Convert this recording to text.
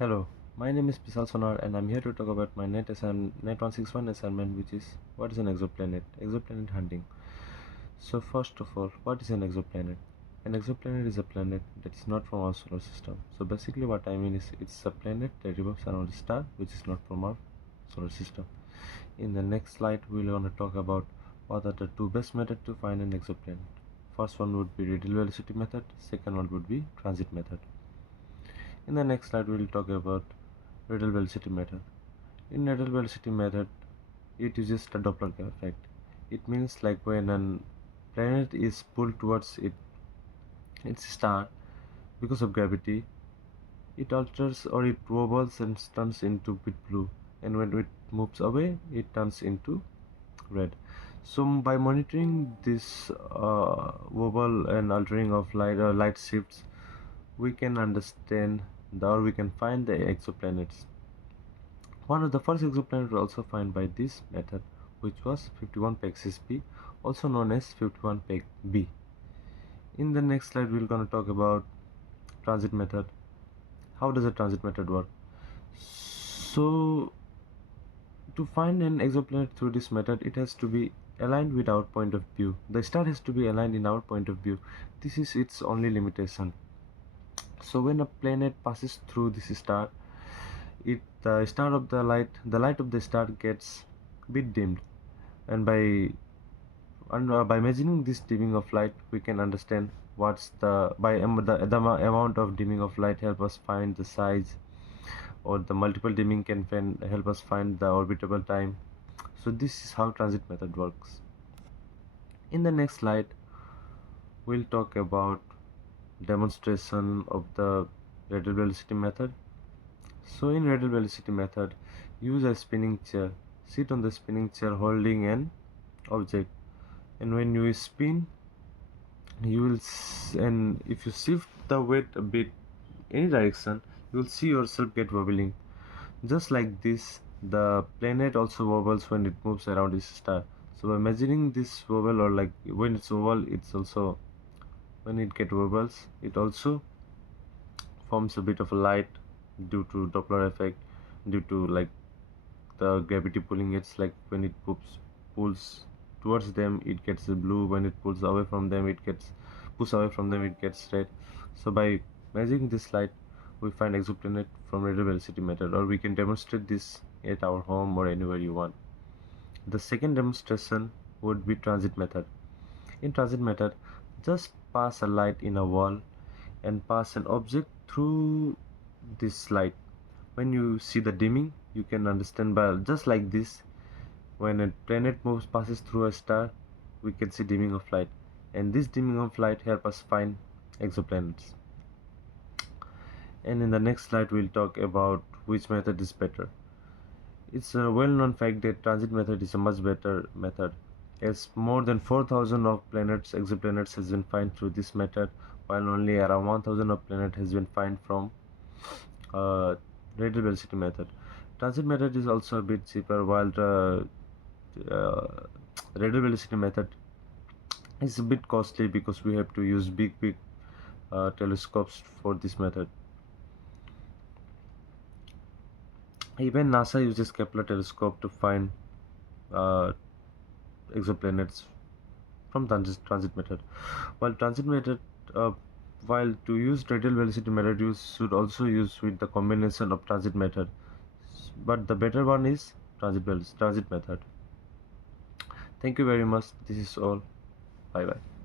Hello, my name is Vishal Sonar and I'm here to talk about my NAT161 assignment, which is what is an exoplanet? Exoplanet hunting. So first of all, what is an exoplanet? An exoplanet is a planet that is not from our solar system. So basically what I mean is it's a planet that revolves around a star which is not from our solar system. In the next slide, we're going to talk about what are the two best methods to find an exoplanet. First one would be radial velocity method, second one would be transit method. In the next slide, we will talk about radial velocity method. In radial velocity method, it uses the Doppler effect. It means like when a planet is pulled towards its star because of gravity, it alters or it wobbles and turns into bit blue, and when it moves away, it turns into red. So by monitoring this wobble and altering of light shifts, we can understand or we can find the exoplanets. One of the first exoplanets was also found by this method, which was 51 Pexis b, also known as 51 Peg b. In the next slide, we're going to talk about transit method. How does a transit method work? So, to find an exoplanet through this method, it has to be aligned with our point of view. The star has to be aligned in our point of view. This is its only limitation. So when a planet passes through this star, the light of the star gets bit dimmed, and by measuring this dimming of light, we can understand what's the amount of dimming of light help us find the size, or the multiple dimming can help us find the orbitable time. So this is how transit method works. In the next slide, we'll talk about demonstration of the radial velocity method. So in radial velocity method, use a spinning chair. Sit on the spinning chair holding an object, and when you spin, and if you shift the weight a bit any direction, you will see yourself get wobbling. Just like this, the planet also wobbles when it moves around its star. So by measuring this wobble, or like when it's wobble, it's also when it get wobbles, it also forms a bit of a light due to Doppler effect, due to like the gravity pulling. It's like when it pulls towards them, it gets blue. When it pulls away from them, it gets pushed away from them, it gets red. So by measuring this light, we find exoplanet from radial velocity method, or we can demonstrate this at our home or anywhere you want. The second demonstration would be transit method. In transit method, just pass a light in a wall and pass an object through this light. When you see the dimming, you can understand by just like this. When a planet passes through a star, we can see dimming of light, and this dimming of light help us find exoplanets. And in the next slide, we'll talk about which method is better. It's a well-known fact that transit method is a much better method, as more than 4,000 of exoplanets has been found through this method, while only around 1,000 of planet has been found from radial velocity method. Transit method is also a bit cheaper, while the uh, radial velocity method is a bit costly because we have to use big telescopes for this method. Even NASA uses Kepler telescope to find uh, exoplanets from transit method. While transit method, uh, while to use radial velocity method, you should also use with the combination of transit method. But the better one is transit method. Thank you very much. This is all. Bye bye.